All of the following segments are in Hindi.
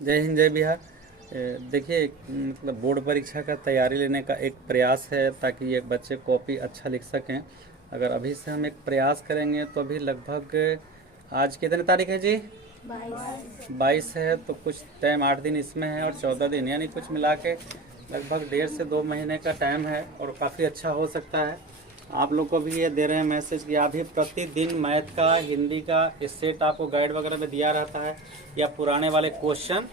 जय हिंद जय बिहार। देखिए, मतलब बोर्ड परीक्षा का तैयारी लेने का एक प्रयास है ताकि एक बच्चे कॉपी अच्छा लिख सकें। अगर अभी से हम एक प्रयास करेंगे तो अभी लगभग आज कितने तारीख है जी? 22 है, तो कुछ टाइम 8 दिन इसमें है और 14 दिन, यानी कुछ मिला के लगभग 1.5 से 2 महीने का टाइम है और काफ़ी अच्छा हो सकता है। आप लोग को भी ये दे रहे हैं मैसेज कि आप भी प्रतिदिन मैथ का, हिंदी का सेट आपको गाइड वगैरह में दिया रहता है, या पुराने वाले क्वेश्चन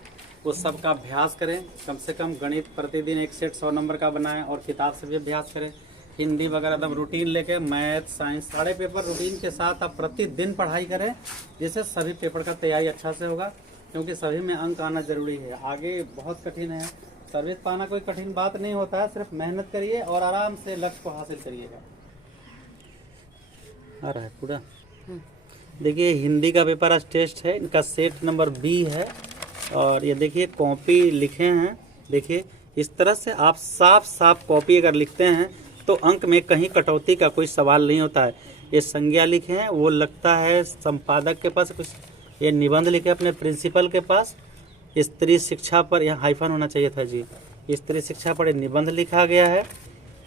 उस सब का अभ्यास करें। कम से कम गणित प्रतिदिन एक सेट 100 नंबर का बनाएं और किताब से भी अभ्यास करें। हिंदी वगैरह एकदम रूटीन लेके, मैथ साइंस सारे पेपर रूटीन के साथ आप प्रतिदिन पढ़ाई करें, जिससे सभी पेपर का तैयारी अच्छा से होगा, क्योंकि सभी में अंक आना जरूरी है। आगे बहुत कठिन है, सर्विस पाना कोई कठिन बात नहीं होता है, सिर्फ मेहनत करिए और आराम से लक्ष्य को हासिल करिएगा। आ रहा है पूरा। देखिए, हिंदी का पेपर आज टेस्ट है, इनका सेट नंबर बी है और ये देखिए कॉपी लिखे हैं। देखिए इस तरह से आप साफ साफ कॉपी अगर लिखते हैं तो अंक में कहीं कटौती का कोई सवाल नहीं होता है। ये संज्ञा लिखे हैं, वो लगता है संपादक के पास कुछ, ये निबंध लिखे अपने प्रिंसिपल के पास। स्त्री शिक्षा पर, यहाँ हाइफन होना चाहिए था जी, स्त्री शिक्षा पर निबंध लिखा गया है।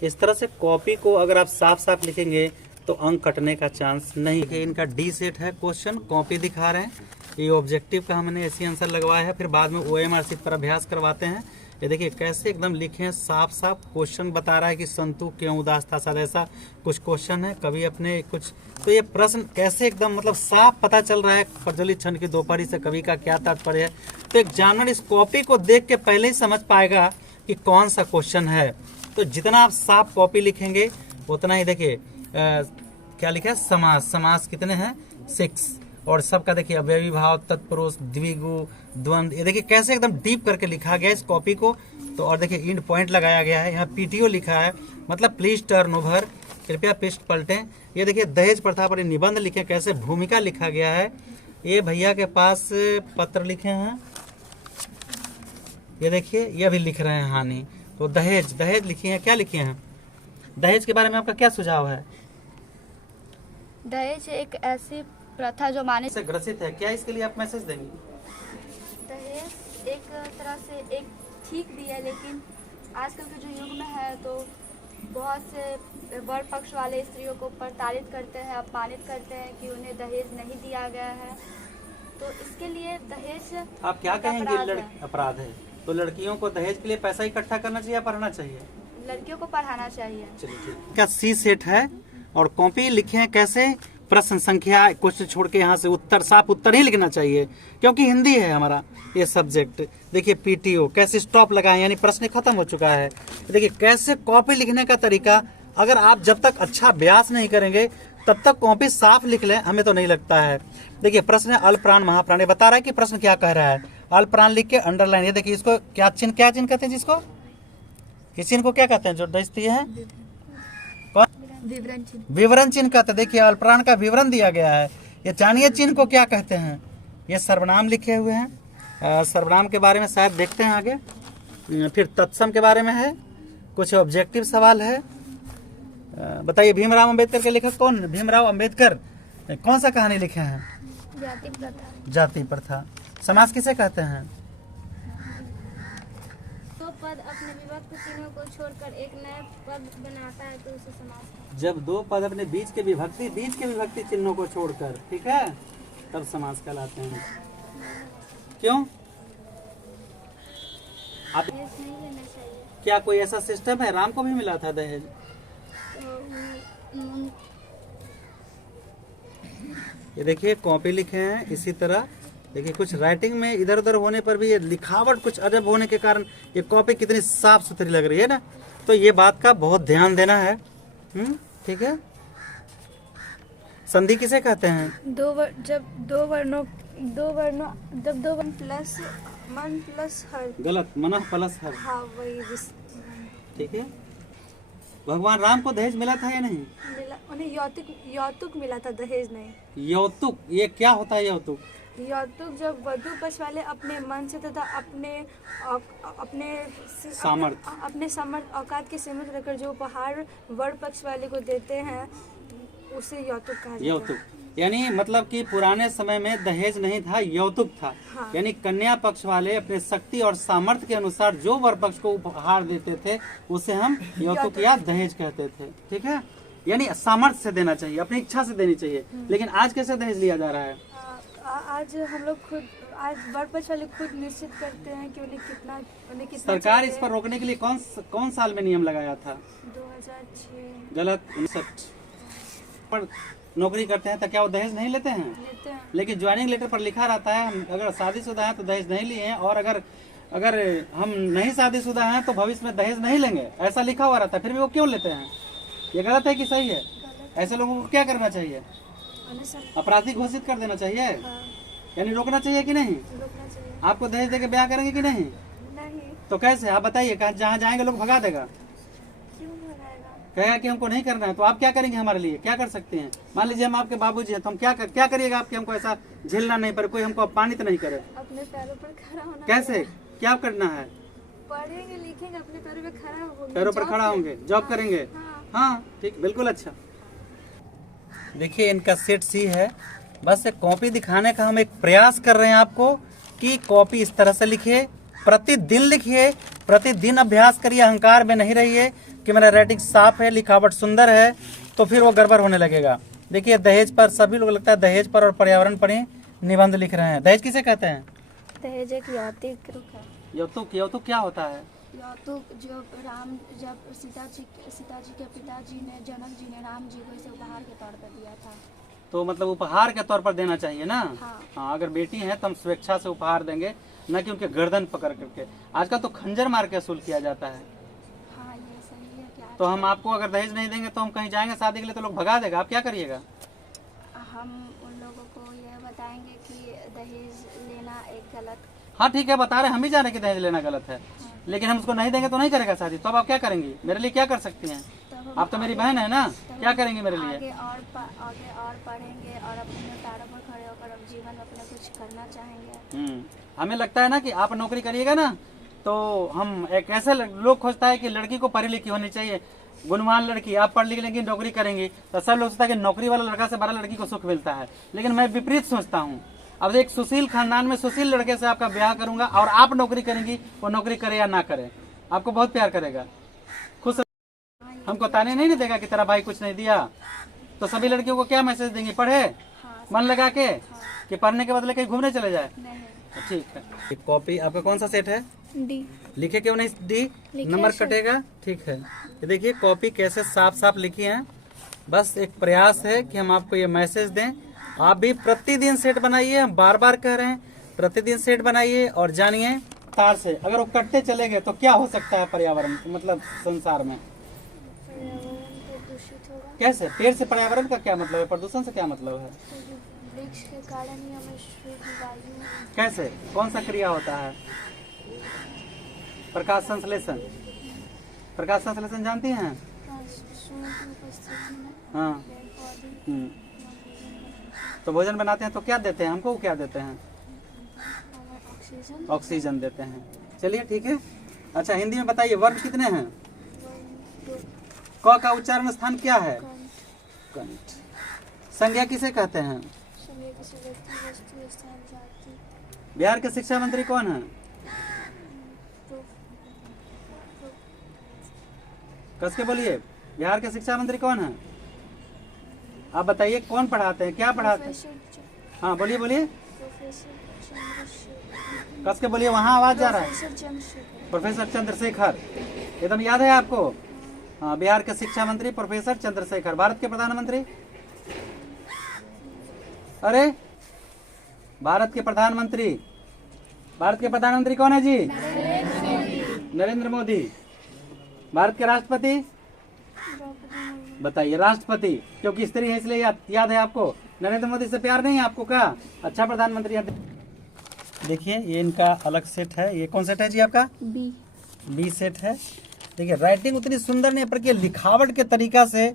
इस तरह से कॉपी को अगर आप साफ साफ लिखेंगे तो अंक कटने का चांस नहीं है। इनका डी सेट है क्वेश्चन, कॉपी दिखा रहे हैं। ये ऑब्जेक्टिव का हमने ऐसी आंसर लगवाया है, फिर बाद में OMR शीट पर अभ्यास करवाते हैं। ये देखिए कैसे एकदम लिखे हैं, साफ साफ क्वेश्चन बता रहा है कि संतु क्यों उदास था, शायद ऐसा कुछ क्वेश्चन है। कभी अपने कुछ, तो ये प्रश्न कैसे एकदम मतलब साफ पता चल रहा है प्रज्वलित छंद की दोपहरी से कवि का क्या तात्पर्य है। तो एग्जामिनर इस कॉपी को देख के पहले ही समझ पाएगा कि कौन सा क्वेश्चन है। तो जितना आप साफ कॉपी लिखेंगे उतना ही, देखिए क्या लिखा है, समास। समास कितने हैं? 6। और सबका देखिए अव्ययी भाव, तत्पुरुष, द्विगु, द्वंद्व, ये देखिए कैसे एकदम डीप करके लिखा गया इस कॉपी को। तो और देखिए इंड पॉइंट लगाया गया है, यहाँ PTO लिखा है, मतलब प्लीज टर्न ओवर, कृपया पृष्ठ पलटें। ये देखिए दहेज प्रथा पर निबंध लिखे, कैसे भूमिका लिखा गया है। ये भैया के पास पत्र लिखे हैं, ये देखिए ये भी लिख रहे हैं हानि। तो दहेज, दहेज लिखी है, क्या लिखे हैं? दहेज के बारे में आपका क्या सुझाव है? दहेज एक ऐसी प्रथा जो माने से ग्रसित है, क्या इसके लिए आप मैसेज देंगे? दहेज एक तरह से एक ठीक भी है, लेकिन आजकल के जो युग में है तो बहुत से वर पक्ष वाले स्त्रियों को प्रताड़ित करते हैं, अपमानित करते हैं कि उन्हें दहेज नहीं दिया गया है। तो इसके लिए दहेज आप क्या कहेंगे? अपराध है। अपराध है। तो लड़कियों को दहेज के लिए पैसा इकट्ठा करना चाहिए या पढ़ना चाहिए? लड़कियों को पढ़ाना चाहिए। चलिए ठीक। क्या सी सेट है और कॉपी लिखे हैं, कैसे प्रश्न संख्या क्वेश्चन छोड़ के यहाँ से उत्तर, साफ उत्तर ही लिखना चाहिए, क्योंकि हिंदी है हमारा ये सब्जेक्ट। देखिए PTO कैसे स्टॉप लगाए, यानी प्रश्न खत्म हो चुका है। देखिए कैसे कॉपी लिखने का तरीका, अगर आप जब तक अच्छा अभ्यास नहीं करेंगे तब तक कॉपी साफ लिख लें, हमें तो नहीं लगता है। देखिए प्रश्न है अल्पप्राण महाप्राण, बता रहा है कि प्रश्न क्या कह रहा है। अल्पप्राण लिख के अंडरलाइन, ये देखिए इसको क्या चिन्ह कहते हैं, जिसको इस चिन्ह को क्या कहते हैं जो दस्ती है? विवरण चिन्ह कहते हैं। देखिए अल्पप्राण का विवरण दिया गया है। ये जानिए चिन्ह को क्या कहते हैं? ये सर्वनाम लिखे हुए हैं। सर्वनाम के बारे में शायद देखते हैं आगे। फिर तत्सम के बारे में है, कुछ ऑब्जेक्टिव सवाल है। बताइए भीमराव अंबेडकर के लेखक कौन? भीमराव अंबेडकर कौन सा कहानी लिखे हैं? जाति प्रथा। जाति प्रथा। समास किसे कहते हैं? दो पद अपने विभक्त चिन्हों को छोड़कर एक नया पद बनाता है तो उसे समास कहते हैं। जब दो पद अपने बीच के विभक्ति चिन्हों को छोड़कर, ठीक है, तब समास कहलाते हैं। क्यों? आप दहेज नहीं लेना चाहिए। क्या कोई ऐसा सिस्टम है? राम को भी मिला था दहेज। ये देखिए कॉपी लिखे हैं इसी तरह। देखिए कुछ राइटिंग में इधर उधर होने पर भी, ये लिखावट कुछ अजब होने के कारण ये कॉपी कितनी साफ सुथरी लग रही है ना, तो ये बात का बहुत ध्यान देना है। ठीक है। संधि किसे कहते हैं? जब दो वर्णों जब दो वर्ण प्लस मन प्लस हर। गलत, मनः प्लस हर। हाँ वही ठीक है। भगवान राम को दहेज मिला था या नहीं? मिला, उन्हें यौतुक मिला था, दहेज नहीं। यौतुक, ये क्या होता है यौतुक? यौतुक जब वधु पक्ष वाले अपने मन से तथा अपने सामर्थ्य औकात के सीमित रखकर जो उपहार वर पक्ष वाले को देते हैं उसे यौतुक कहा जाता है। यौतुक। यानी मतलब कि पुराने समय में दहेज नहीं था, यौतुक था। हाँ। यानी कन्या पक्ष वाले अपने शक्ति और सामर्थ्य के अनुसार जो वर पक्ष को उपहार देते थे उसे हम यौतुक या दहेज कहते थे। ठीक है, यानी सामर्थ्य से देना चाहिए, अपनी इच्छा से देनी चाहिए। लेकिन आज कैसे दहेज लिया जा रहा है? आज हम लोग खुद, आज वर पक्ष वाले खुद निश्चित करते हैं कि उन्हें कितना सरकार इस पर रोकने के लिए कौन साल में नियम लगाया था? 2006। गलत। 59 पर नौकरी करते हैं तो क्या वो दहेज नहीं लेते हैं? लेते हैं। लेकिन ज्वाइनिंग लेटर पर लिखा रहता है हम अगर शादीशुदा हैं तो दहेज नहीं लिए हैं, और अगर हम नहीं शादीशुदा हैं तो भविष्य में दहेज नहीं लेंगे, ऐसा लिखा हुआ रहता है। फिर भी वो क्यों लेते हैं? ये गलत है कि सही है? ऐसे लोगों को क्या करना चाहिए? अपराधी घोषित कर देना चाहिए। यानी रोकना चाहिए कि नहीं? रोकना चाहिए। आपको दहेज देके ब्याह करेंगे कि नहीं? नहीं। तो कैसे, आप बताइए, जहाँ जाएंगे लोग भगा देगा, क्यों भगाएगा? कहेगा कि हमको नहीं करना है। तो आप क्या करेंगे हमारे लिए? क्या कर सकते हैं? मान लीजिए हम आपके बाबूजी हैं तो हम क्या करिएगा आपके? हमको ऐसा झेलना नहीं पड़े, कोई हमको अपमानित नहीं करे। अपने पैरों पर खड़ा होना। कैसे, क्या करना है? पढ़ेंगे लिखेंगे, अपने पैरों पे खड़ा होंगे, पैरों पर खड़ा होंगे, जॉब करेंगे। हाँ ठीक, बिल्कुल अच्छा। देखिए इनका सेट सी है। बस एक कॉपी दिखाने का हम एक प्रयास कर रहे हैं आपको कि कॉपी इस तरह से लिखिए, प्रतिदिन लिखिए, प्रतिदिन अभ्यास करिए, अहंकार में नहीं रहिए कि मेरा राइटिंग साफ है, लिखावट सुंदर है, तो फिर वो गड़बड़ होने लगेगा। देखिए दहेज पर सभी लोग लगता है दहेज पर और पर्यावरण पर ही निबंध लिख रहे हैं। दहेज किसे कहते हैं? दहेज एक यौतिक रूप है। यौतुक क्या होता है? यौतुक जब सीता जी के पिताजी ने, जनक जी ने राम जी को इसे उपहार के तौर पर दिया था। तो मतलब उपहार के तौर पर देना चाहिए ना? हाँ। अगर बेटी है तो हम स्वेच्छा से उपहार देंगे, न कि उनके गर्दन पकड़ करके। आजकल तो खंजर मार के असूल किया जाता है। हाँ, ये सही है। क्या तो हम आपको अगर दहेज नहीं देंगे तो हम कहीं जाएंगे शादी के लिए तो लोग भगा देगा, आप क्या करिएगा? हम उन लोगों को ये बताएंगे कि दहेज लेना एक गलत। हाँ ठीक है, बता रहे, हम ही जान रहे कि दहेज लेना गलत है। लेकिन हम उसको नहीं देंगे तो नहीं करेगा शादी। तो अब आप क्या करेंगी? मेरे लिए क्या कर सकती हैं? आप तो मेरी बहन है ना, क्या करेंगे मेरे लिए? आगे और पढ़ेंगे और अपने पैरों पर खड़े होकर अब जीवन में अपने कुछ करना चाहेंगे। हमें लगता है ना कि आप नौकरी करिएगा ना, तो हम एक ऐसे लोग खोजता है कि लड़की को पढ़ी लिखी होनी चाहिए, गुणवान लड़की। आप पढ़ लिख लेंगी, नौकरी करेंगी, तो सब लोग सोचता है कि नौकरी वाला लड़का से बड़ा लड़की को सुख मिलता है। लेकिन मैं विपरीत सोचता हूँ। अब एक सुशील खानदान में सुशील लड़के से आपका ब्याह करूंगा और आप नौकरी करेंगी, वो नौकरी करे या ना करे आपको बहुत प्यार करेगा, खुश। हमको ताने नहीं देगा कि तेरा भाई कुछ नहीं दिया। तो सभी लड़कियों को क्या मैसेज देंगी? पढ़े मन लगा के, कि पढ़ने के बदले कहीं घूमने चले जाए। ठीक है। कॉपी आपका कौन सा सेट है? डी। लिखे क्यों नहीं डी? नंबर कटेगा। ठीक है, ये देखिए कॉपी कैसे साफ साफ लिखी है। बस एक प्रयास है कि हम आपको ये मैसेज दें। आप भी प्रतिदिन सेट बनाइए, हम बार बार कह रहे हैं, प्रतिदिन सेट बनाइए और जानिए तार से अगर वो कटते चले गए तो क्या हो सकता है पर्यावरण, मतलब संसार में। कैसे? पेड़ से पर्यावरण का क्या मतलब है? प्रदूषण से क्या मतलब है? वृक्ष के कारण ही हमें शुद्ध वायु। कैसे? कौन सा क्रिया होता है? प्रकाश संश्लेषण। प्रकाश संश्लेषण जानती हैं? हाँ। तो भोजन बनाते हैं तो क्या देते हैं हमको? क्या देते हैं? ऑक्सीजन देते हैं। चलिए ठीक है। अच्छा हिंदी में बताइए, वर्ण कितने हैं? क का उच्चारण स्थान क्या है? कंठ। संज्ञा किसे कहते हैं? बिहार के शिक्षा मंत्री कौन है? कस के बोलिए, बिहार के शिक्षा मंत्री कौन है? आप बताइए कौन पढ़ाते हैं, क्या पढ़ाते हैं? हाँ बोलिए बोलिए, कस के बोलिए, वहाँ आवाज जा रहा है। प्रोफेसर चंद्रशेखर, एकदम याद है आपको? हाँ, बिहार के शिक्षा मंत्री प्रोफेसर चंद्रशेखर। भारत के प्रधानमंत्री? अरे भारत के प्रधानमंत्री कौन है जी? नरेंद्र मोदी। भारत के राष्ट्रपति? बताइए, राष्ट्रपति, क्योंकि स्त्री है इसलिए याद है आपको। नरेंद्र मोदी से प्यार नहीं है आपको क्या? अच्छा प्रधानमंत्री। देखिए ये इनका अलग सेट है। ये कौन सेट है जी आपका? बी सेट है। देखिए राइटिंग उतनी सुंदर नहीं है, पर लिखावट के तरीका से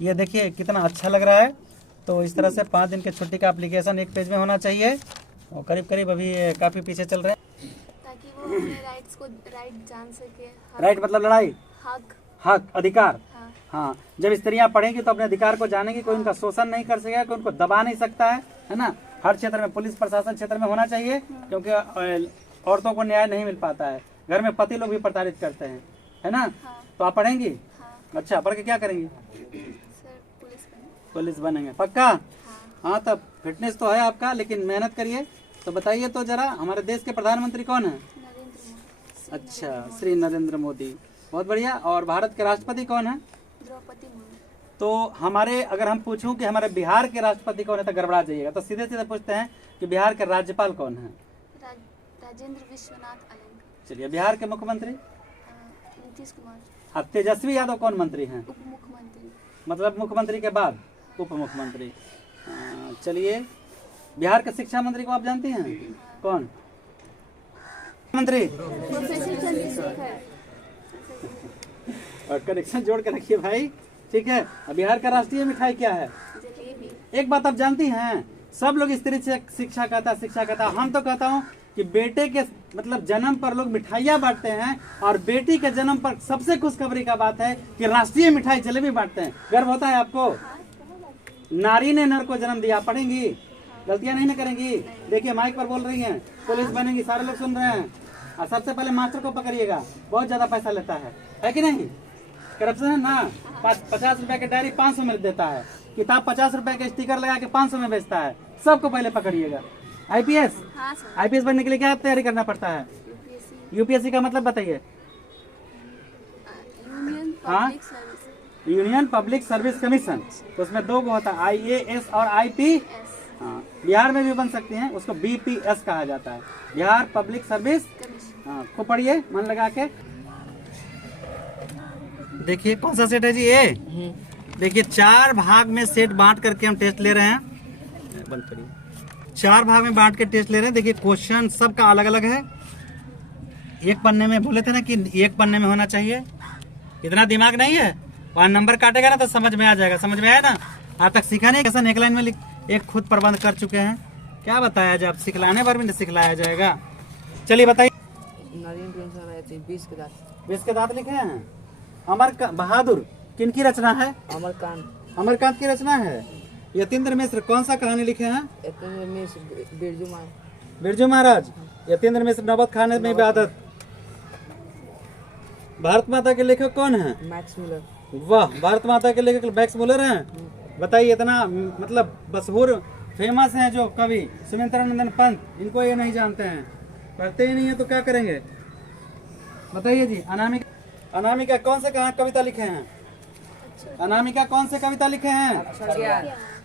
ये देखिए कितना अच्छा लग रहा है। तो इस तरह से 5 दिन के छुट्टी का एप्लीकेशन एक पेज में होना चाहिए, और करीब करीब अभी काफ़ी पीछे चल रहे हैं, ताकि वो अपने राइट्स को राइट जान सके। राइट मतलब लड़ाई, हक, अधिकार। हाँ। हाँ, जब स्त्रियां पढ़ेंगी तो अपने अधिकार को जानेंगी, कोई उनका शोषण नहीं कर सकेगा, कोई उनको दबा नहीं सकता है ना। हर क्षेत्र में, पुलिस प्रशासन क्षेत्र में होना चाहिए, क्योंकि औरतों को न्याय नहीं मिल पाता है, घर में पति लोग भी प्रताड़ित करते हैं, है ना। तो आप पढ़ेंगी? अच्छा, पढ़ के क्या करेंगी? पुलिस बनेंगे पक्का? हाँ, तब फिटनेस तो है आपका, लेकिन मेहनत करिए। तो बताइए तो जरा, हमारे देश के प्रधानमंत्री कौन है? अच्छा, श्री नरेंद्र मोदी, बहुत बढ़िया। और भारत के राष्ट्रपति कौन है? द्रौपदी मुर्मू। तो हमारे, अगर हम पूछूं कि हमारे बिहार के राष्ट्रपति कौन है तो गड़बड़ा जाइएगा, तो सीधे सीधे पूछते हैं कि बिहार के राज्यपाल कौन है? राजेंद्र विश्वनाथ अलेंग। चलिए, बिहार के मुख्यमंत्री? नीतीश कुमार। अब तेजस्वी यादव कौन मंत्री हैं? उप मुख्यमंत्री। मतलब मुख्यमंत्री के बाद उप मुख्यमंत्री। चलिए, बिहार के शिक्षा मंत्री को आप जानती हैं? कौन मंत्री? प्रोफेसर चंद्रशेखर। और कनेक्शन जोड़ के रखिए भाई, ठीक है। बिहार का राष्ट्रीय मिठाई क्या है? जलेबी। एक बात आप जानती हैं, सब लोग स्त्री से शिक्षा कहता, हम तो कहता हूँ कि बेटे के मतलब जन्म पर लोग मिठाइयाँ बांटते हैं, और बेटी के जन्म पर सबसे खुशखबरी का बात है कि राष्ट्रीय मिठाई जलेबी बांटते हैं। गर्व होता है आपको? नारी ने नर को जन्म दिया। पढ़ेंगी, गलतियां नहीं ना करेंगी। देखिए, माइक पर बोल रही हैं, पुलिस बनेंगी, सारे लोग सुन रहे हैं। और सबसे पहले मास्टर को पकड़िएगा, बहुत ज्यादा पैसा लेता है कि नहीं? करप्शन है ना। 50 रुपए के डायरी 500 में देता है, किताब 50 रुपए के स्टिकर लगा के 500 में बेचता है। सबको पहले पकड़िएगा। आईपीएस? हाँ सर। आईपीएस बनने के लिए क्या तैयारी करना पड़ता है? यूपीएससी का मतलब बताइए। हाँ, यूनियन पब्लिक सर्विस कमीशन। तो उसमें 2 होता है, IAS और IP। हाँ, बिहार में भी बन सकते हैं, उसको BPS कहा जाता है, बिहार पब्लिक सर्विस। हाँ, खूब पढ़िए मन लगा के। देखिए, कौन सा सेट है जी? ये देखिए, 4 भाग में सेट बांट करके हम टेस्ट ले रहे हैं। बंद करिए। 4 भाग में बांट के टेस्ट ले रहे हैं। देखिए, क्वेश्चन सबका अलग अलग है। एक पन्ने में बोले थे ना कि एक पन्ने में होना चाहिए, इतना दिमाग नहीं है। वहाँ नंबर काटेगा ना तो समझ में आ जाएगा। समझ में आया ना? आज तक सीखा नहीं? कैसा एक लाइन में एक खुद प्रबंध कर चुके हैं, क्या बताया जाए? सिखलाने पर भी नहीं सिखलाया जाएगा। चलिए बताइए। 20 के दांत लिखे हैं। अमर बहादुर किनकी रचना है? अमरकांत। अमरकांत की रचना है। यतीन्द्र मिश्र कौन सा कहानी लिखे हैं? यतीन्द्र मिश्र बिरजू महाराज। यतीन्द्र मिश्र नौबत खाने में इबादत। भारत माता के लेखक कौन है? Max Muller. वाह, भारत माता के लेखक मैक्स मुलर हैं। बताइए, इतना मतलब मशहूर फेमस हैं जो कवि सुमित्रानंदन पंत, इनको ये नहीं जानते हैं, पढ़ते ही नहीं है तो क्या करेंगे? बताइए जी। अनामिका कौन से कविता लिखे हैं? अनामिका कौन से कविता लिखे हैं?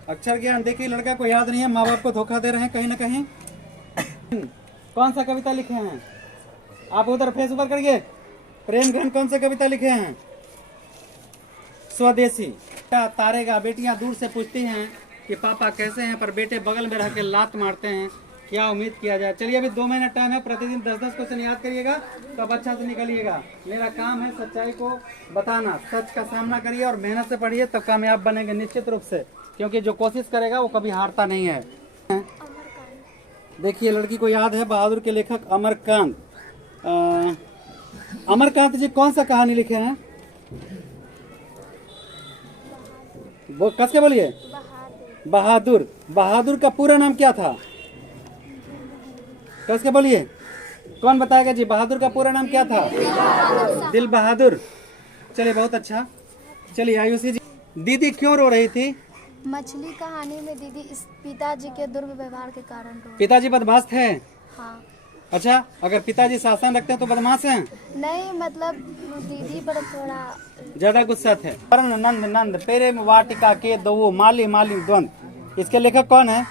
अक्षर ज्ञान। देखिए, लड़का को याद नहीं है, माँ बाप को धोखा दे रहे हैं कहीं ना कहीं। कौन सा कविता लिखे हैं? आप उधर फेस ऊपर करिए। प्रेम घन कौन से कविता लिखे हैं? स्वदेशी। तारेगा बेटियां दूर से पूछती हैं कि पापा कैसे हैं, पर बेटे बगल में रह के लात मारते हैं, क्या उम्मीद किया जाए? चलिए, अभी 2 महीना टाइम है, प्रतिदिन 10-10 क्वेश्चन याद करिएगा तो अब अच्छा से निकलिएगा। मेरा काम है सच्चाई को बताना, सच का सामना करिए और मेहनत से पढ़िए, तब कामयाब बनेंगे निश्चित रूप से, क्योंकि जो कोशिश करेगा वो कभी हारता नहीं है। देखिए, लड़की को याद है बहादुर के लेखक अमरकांत। अमरकांत जी कौन सा कहानी लिखे हैं? वो कस के बोलिए। बहादुर। बहादुर का पूरा नाम क्या था? कस के बोलिए। कौन बताएगा जी? बहादुर का पूरा नाम क्या था? दिल बहादुर। चलिए, बहुत अच्छा। चलिए आयुषी जी। दीदी क्यों रो रही थी? मछली कहानी में दीदी इस पिताजी के दुर्व्यवहार के कारण रो। पिताजी बदमाश थे? हाँ। अच्छा, अगर पिताजी शासन रखते हैं तो बदमाश हैं? नहीं, मतलब दीदी पर थोड़ा ज्यादा गुस्सा थे। नंद नंद प्रेम वाटिका के दो माली माली द्वंद, इसके लेखक कौन है?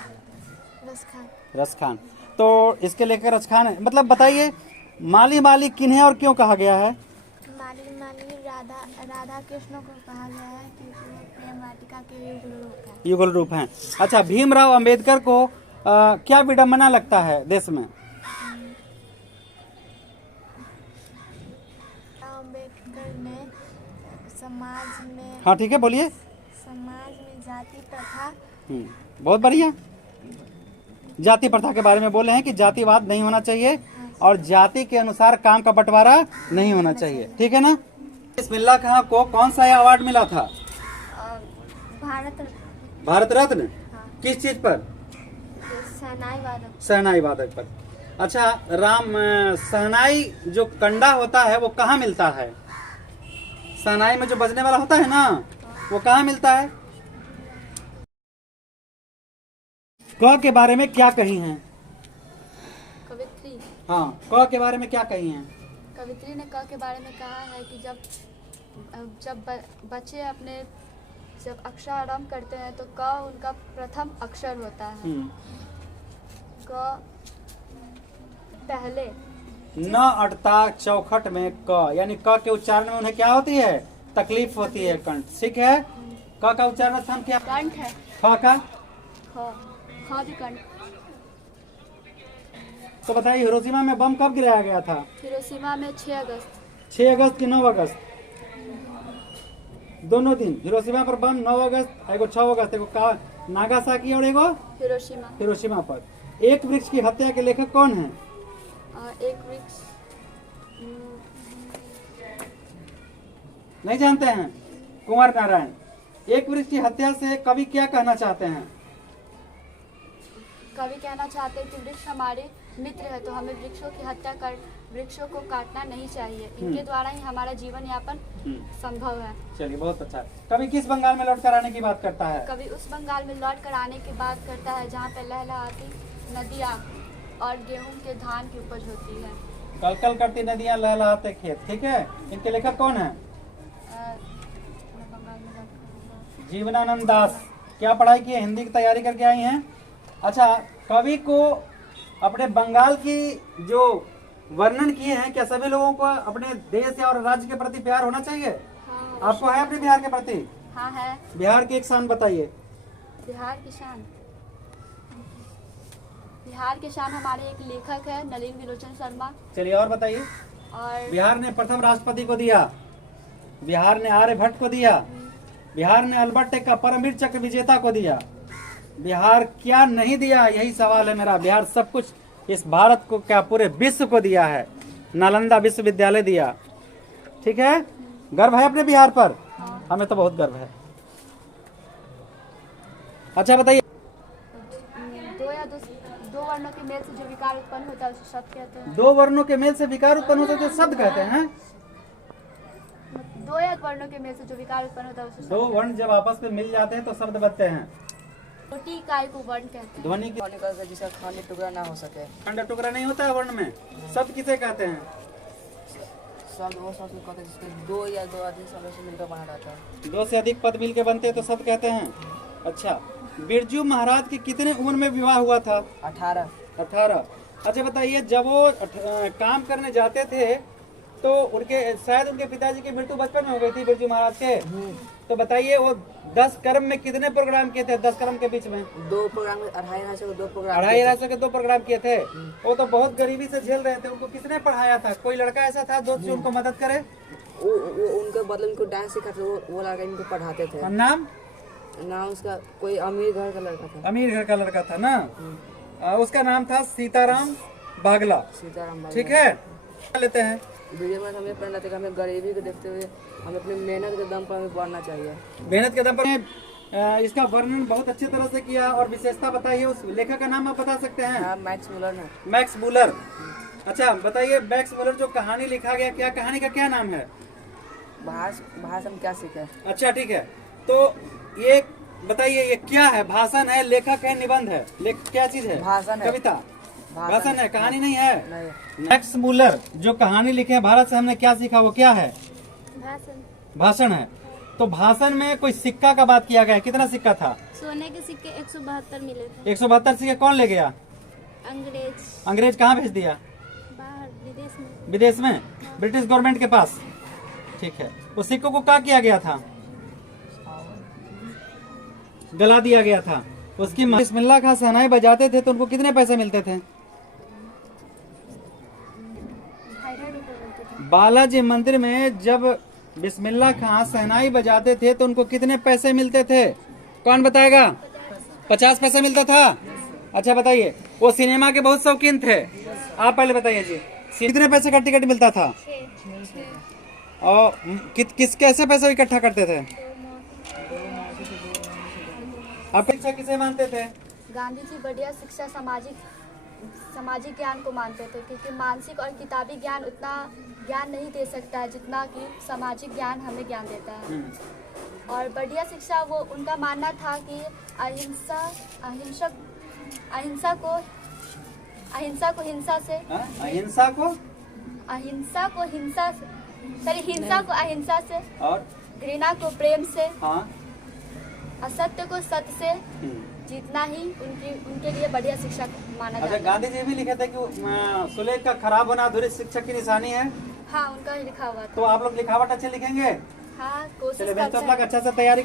रसखान। तो इसके लेखक रसखान है। मतलब बताइए, माली माली किन्हें और क्यों कहा गया है? माली माली राधा कृष्ण को कहा गया है क्योंकि प्रेम वाटिका के युगल रूप हैं। अच्छा, भीमराव अंबेडकर को क्या विडम्बना लगता है देश में? अंबेडकर ने समाज में, हाँ ठीक है, बोलिए। समाज में जाति प्रथा। बहुत बढ़िया। जाति प्रथा के बारे में बोले हैं कि जातिवाद नहीं होना चाहिए और जाति के अनुसार काम का बंटवारा नहीं होना चाहिए, ठीक है ना? बिस्मिल्लाह खां को कौन सा अवार्ड मिला था? भारत भारत रत्न। हाँ। किस चीज पर? शहनाई वादक। शहनाई वादक पर। अच्छा, शहनाई जो कंडा होता है वो कहाँ मिलता है? शहनाई में जो बजने वाला होता है ना, वो कहाँ मिलता है? क के बारे में क्या कही हैं? कवित्री। हाँ, क के बारे में क्या कही हैं? कवित्री ने क के बारे में कहा है कि जब बच्चे अपने जब अक्षर आरंभ करते हैं तो क उनका प्रथम अक्षर होता है। क पहले न अटता चौखट में क, यानी क के उच्चारण में उन्हें क्या होती है? तकलीफ होती है, कंठ। ठीक है। क का उच्चारण स्थान क्या? कंठ है। ख का? ख भी कंठ। तो बताइए, हिरोशिमा में बम कब गिराया गया था? हिरोशिमा में 6 अगस्त। 6 अगस्त की 9 अगस्त? दोनों दिन। हिरोशिमा पर बम 9 अगस्त, एगो 6 अगस्त, एगो नागासाकी और एगो हिरोशिमा पर। एक वृक्ष की हत्या के लेखक कौन है? एक वृक्ष नहीं जानते हैं? कुंवर नारायण। एक वृक्ष की हत्या से कवि क्या कहना चाहते हैं? कवि कहना चाहते हैं कि वृक्ष हमारे मित्र है, तो हमें वृक्षों की हत्या कर वृक्षों को काटना नहीं चाहिए। इनके द्वारा ही हमारा जीवन यापन संभव है। चलिए, बहुत अच्छा। कवि किस बंगाल में लौट कर आने की बात करता है? कवि उस बंगाल में लौट कर आने की बात करता है जहाँ पे लहलहाती नदियाँ और गेहूं के धान की उपज होती है। कलकल करती नदियां, लहलहाते खेत। ठीक है। इनके लेखक कौन है? जीवनानंद दास। क्या पढ़ाई की है? हिंदी की तैयारी करके आई हैं। अच्छा, कवि को अपने बंगाल की जो वर्णन किए हैं, क्या सभी लोगों को अपने देश और राज्य के प्रति प्यार होना चाहिए? हाँ, आपको है अपने बिहार के प्रति? हाँ है। बिहार की एक शान बताइए। बिहार की शान, बिहार के शान हमारे एक लेखक है नलिन विलोचन शर्मा। चलिए, और बताइए। और बिहार ने प्रथम राष्ट्रपति को दिया, बिहार ने आर्यभट्ट को दिया, बिहार ने अल्बर्ट का परमवीर चक्र विजेता को दिया। बिहार क्या नहीं दिया, यही सवाल है मेरा। बिहार सब कुछ इस भारत को, क्या पूरे विश्व को दिया है। नालंदा विश्वविद्यालय दिया। ठीक है। गर्व है अपने बिहार पर? हमें तो बहुत गर्व है। अच्छा बताइए। दो वर्णों के मेल से जो विकार उत्पन्न होता है उसे शब्द कहते हैं। 2 वर्णों के मेल से विकार उत्पन्न होता है तो शब्द कहते हैं। 2 या वर्णों के मेल से जो विकार उत्पन्न होता है उसे 2 वर्ण जब आपस में मिल जाते हैं तो शब्द बनते हैं। छोटी इकाई को वर्ण कहते हैं। ध्वनि की जिसका खाने टुकड़ा ना हो सके। खंड टुकड़ा नहीं होता है वर्ण में। शब्द किसे कहते हैं? शब्द वो शब्द कहते हैं जिसके 2 या 2 अधिक शब्दों से मिलकर बना रहता है। 2 से अधिक पद मिलकर बनते हैं तो शब्द कहते हैं। अच्छा, बिरजू महाराज की कितने उम्र में विवाह हुआ था? 18। अच्छा बताइए, जब वो काम करने जाते थे तो शायद उनके पिताजी की मृत्यु बचपन में हो गई थी बिरजू महाराज के। तो बताइए, वो 10 कर्म में कितने प्रोग्राम किए थे? 10 कर्म के बीच में 2 प्रोग्राम, 2.5 के 2 प्रोग्राम किए थे। वो तो बहुत गरीबी से झेल रहे थे। उनको किसने पढ़ाया था? कोई लड़का ऐसा था दोस्त जो उनको मदद करे? वो उनके बदले उनको डांस सिखाते, वो लड़का इनको पढ़ाते थे। और नाम उसका कोई अमीर घर का लड़का था। अमीर घर का लड़का था ना। उसका नाम था सीताराम बागला। ठीक है। लेते हैं वीडियो में हमें प्रेरणा देते, हमें गरीबी को देखते हुए हमें अपनी मेहनत के दम पर हमें बढ़ना चाहिए। मेहनत के दम पर इसका वर्णन बहुत अच्छी तरह से किया। और विशेषता बताइए। उस लेखक का नाम आप बता सकते हैं? हाँ, मैक्स मुलर है। Max Muller. अच्छा बताइए, मैक्स मुलर जो कहानी लिखा गया, क्या कहानी का क्या नाम है? भाषण क्या सीखे। अच्छा ठीक है। तो ये बताइए, ये क्या है? भाषण है, लेखक है, निबंध है? क्या चीज है? भाषण है। कविता? भाषण है, कहानी नहीं है। नहीं। मैक्स मुलर जो कहानी लिखे हैं, भारत से हमने क्या सीखा, वो क्या है? भाषण है। तो भाषण में कोई सिक्का का बात किया गया। कितना सिक्का था? सोने के सिक्के 172 मिले थे। 172 सिक्के कौन ले गया? अंग्रेज कहाँ भेज दिया? बाहर, विदेश में। विदेश में? ब्रिटिश गवर्नमेंट के पास। ठीक है। उस सिक्कों को क्या किया गया था? गला दिया गया था। उसकी बिस्मिल्लाह खां शहनाई बजाते थे तो उनको कितने पैसे मिलते थे? 2.5 रुपए मिलते थे। बालाजी मंदिर में जब बिस्मिल्लाह खां शहनाई बजाते थे तो उनको कितने पैसे मिलते थे? कौन बताएगा? 50 पैसे मिलता था। अच्छा बताइए, वो सिनेमा के बहुत शौकीन थे। आप पहले बताइए जी, कितने पैसे का टिकट मिलता था? और किस कैसे पैसे इकट्ठा करते थे? आप शिक्षा किसे मानते थे? गांधी जी बढ़िया शिक्षा सामाजिक ज्ञान को मानते थे, क्योंकि मानसिक और किताबी ज्ञान उतना ज्ञान नहीं दे सकता है जितना कि सामाजिक ज्ञान हमें ज्ञान देता है। और बढ़िया शिक्षा वो उनका मानना था कि अहिंसा को हिंसा से अहिंसा को हिंसा को अहिंसा से और घृणा को प्रेम से, हाँ असत्य को सत्य से जीतना ही उनके लिए बढ़िया शिक्षा माना अच्छा, जाता है। गांधी जी भी लिखे थे कि सुलेख का खराब होना अधूरी शिक्षा की निशानी है। हाँ, उनका ही लिखा हुआ था। तो आप लोग लिखावट अच्छे लिखेंगे? हाँ, कोशिश चलिए करते बेस्ट ऑफ हैं। लक, अच्छा से तैयारी